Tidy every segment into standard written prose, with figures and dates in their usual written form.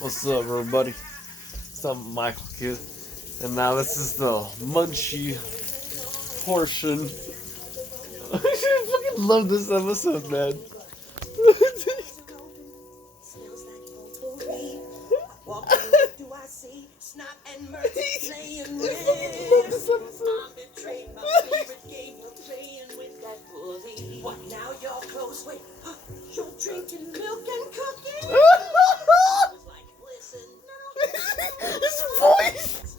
What's up, everybody? What's up, Michael Kid? And now this is the Munchie portion. I fucking love this episode, man. What now? You're close. Wait, you're drinking milk and cookies. Listen, His voice.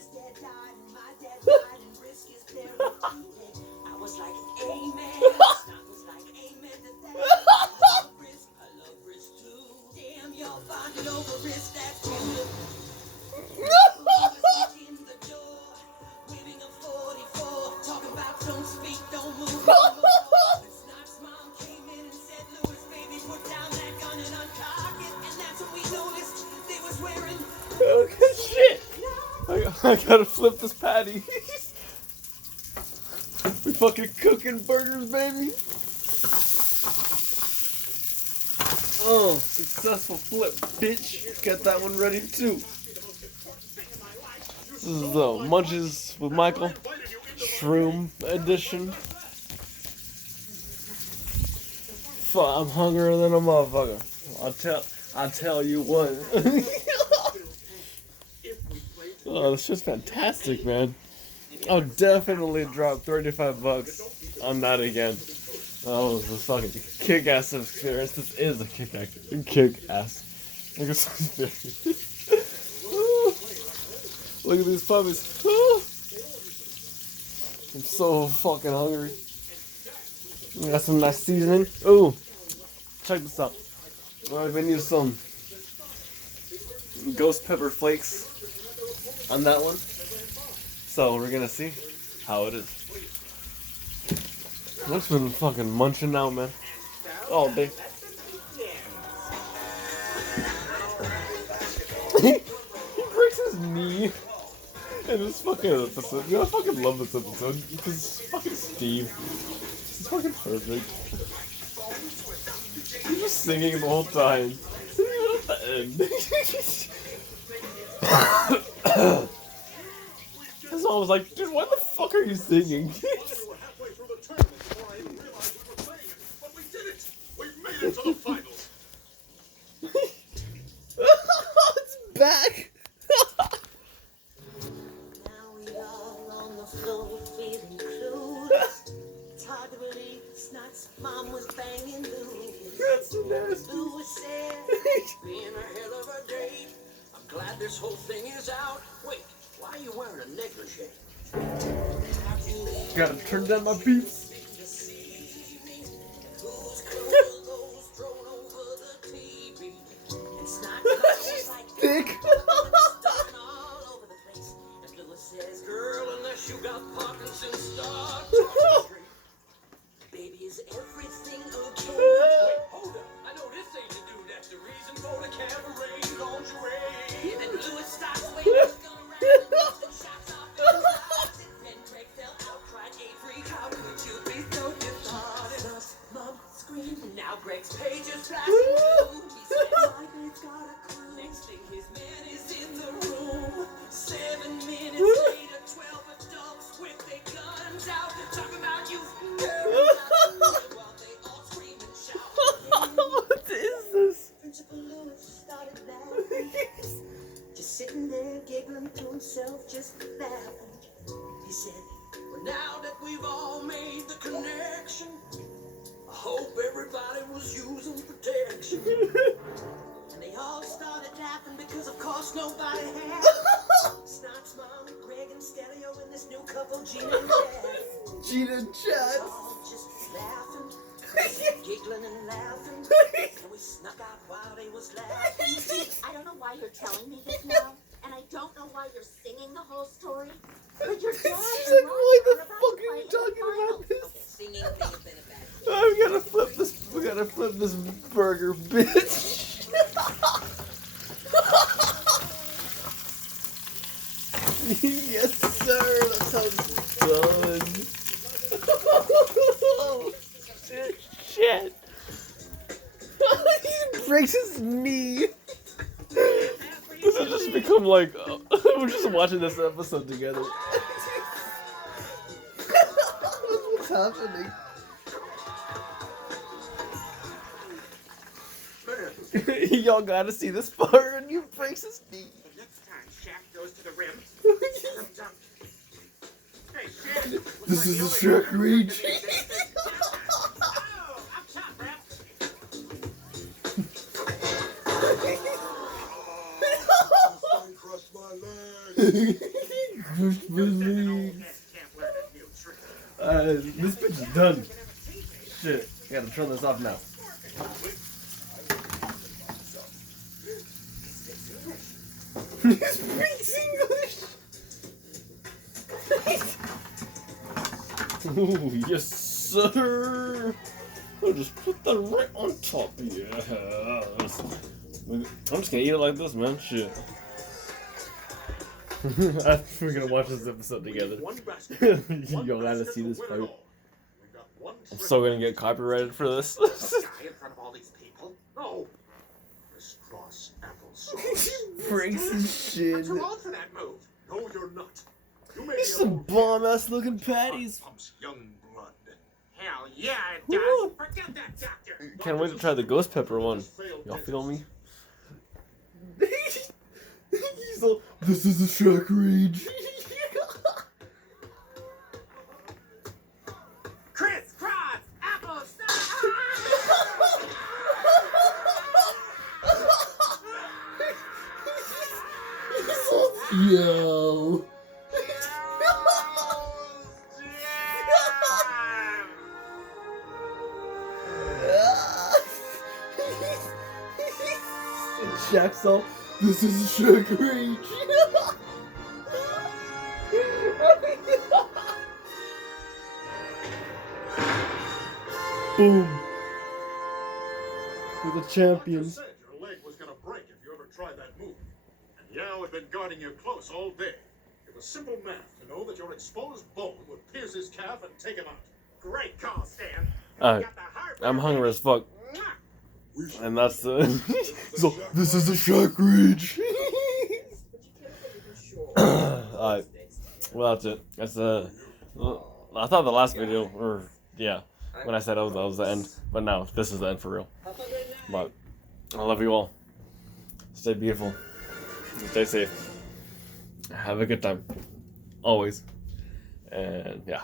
his dad died and my dad died and risk is there. I was like, amen. I was like, amen to that. I love risk too. Damn, y'all bonded over risk. That's too. In the door, waving a 44, talking about don't speak, don't move. Snot's mom came in and said, Louis, baby, put down that gun and uncock it. And that's when we noticed they was wearing. Oh, good shit. I gotta flip this patty. We fucking cooking burgers, baby. Oh, successful flip, bitch. Got that one ready too. This is the Munchies with Michael Shroom edition. Fuck, I'm hungrier than a motherfucker. I'll tell you what. Oh, this shit's fantastic, man. I'll definitely drop $35 on that again. That was a fucking kick-ass experience. This is a kick-ass experience. Look at these puppies. I'm so fucking hungry. We got some nice seasoning. Ooh, check this out. I've been using some ghost pepper flakes on that one. So we're gonna see how it is. I've been fucking munching out, man, all day. He breaks his knee in this fucking episode. You know, I fucking love this episode because it's fucking Steve. It's fucking perfect. He's just singing the whole time. Even at the end. His mom was like, dude, why the fuck are you singing? It's back! Now we all on the floor feeling clueless. It's hard to believe Snot's mom was banging Louis. That's so nasty. Louis said, being a hell of a day. I'm glad this whole thing is out. Wait, why are you wearing a negligee? Gotta turn down my beats. She's thick. All over the place. As Louis says, girl, unless you got Parkinson's, start talking straight. Baby, is everything okay? Wait, hold up. I know this ain't the dude that's the reason for the cabaret lingerie. And then Louis starts waving his gun around and shots off in his eyes. Then Greg fell out, cried a freak. How could you be so disheartened? Mom screamed. Now Greg's page is flashing blue. He said, my babe's got a clue. Next thing his man is in the room. 7 minutes later, 12 adults with their guns out. Talking about you, girl. While they all scream and shout. What is this? Principal Lewis started laughing. Just sitting there giggling to himself, just laughing. He said, well, now that we've all made the connection, I hope everybody was using protection. And they all started laughing because, of course, nobody had. Snot's mom, Greg, and Stelio, and this new couple, Gina and Chad. Gina and Chad. All just laughing, giggling and laughing. And we snuck out while they was laughing. I don't know why you're telling me this now, and I don't know why you're singing the whole story, but your dad She's and like, mom why the are about fuck to are you play in the talking about finals. this? Singing may have been a bad thing. Oh, we gotta flip this burger, bitch. Yes, sir. That's how it's done. like, we're just watching this episode together. What's happening? Y'all gotta see this part and you breaks his knee. The next time Shaq goes to the rim, I'm done. Hey, Shaq. This is a Shrek Rage. Oh, up top, ref. Don't crush my leg. Push my Old legs. head can't learn a new trick. This bitch is done. Shit, I gotta turn this off now. He speaks English. Ooh, yes, sir. I'll just put that right on top. Yes. I'm just gonna eat it like this, man. Shit. We're gonna watch this episode together. One basket. Y'all gotta see this Win it part. all. We've got one I'm trick. so gonna get copyrighted for this. Guy in front of all these people. No. Crisscross applesauce. Breaks his But shit. you're on for that move. No, you're not. You may be There's a some little bomb ass looking patties. pumps young blood. Hell yeah, it Woo. does. Forget that doctor. Can't wait to try the ghost pepper one. Y'all feel me? He's all, this is a Shrek Rage. Crisscross applesauce. Yo. Jack's all, this is a Shrek Rage. Boom. We're the champions. Said your leg was gonna break if you ever tried that move. And Yao had been guarding you close all day. It was simple math to know that your exposed bone would pierce his calf and take him out. Great call, Stan. Alright, Got the heart I'm right. hungry as fuck. Mwah. And that's the. So, this is a Shrek Rage. Alright. Well, that's it. That's I thought the last video, or yeah, when I said that was the end, but no, this is the end for real. But I love you all. Stay beautiful. Stay safe. Have a good time. Always. And yeah.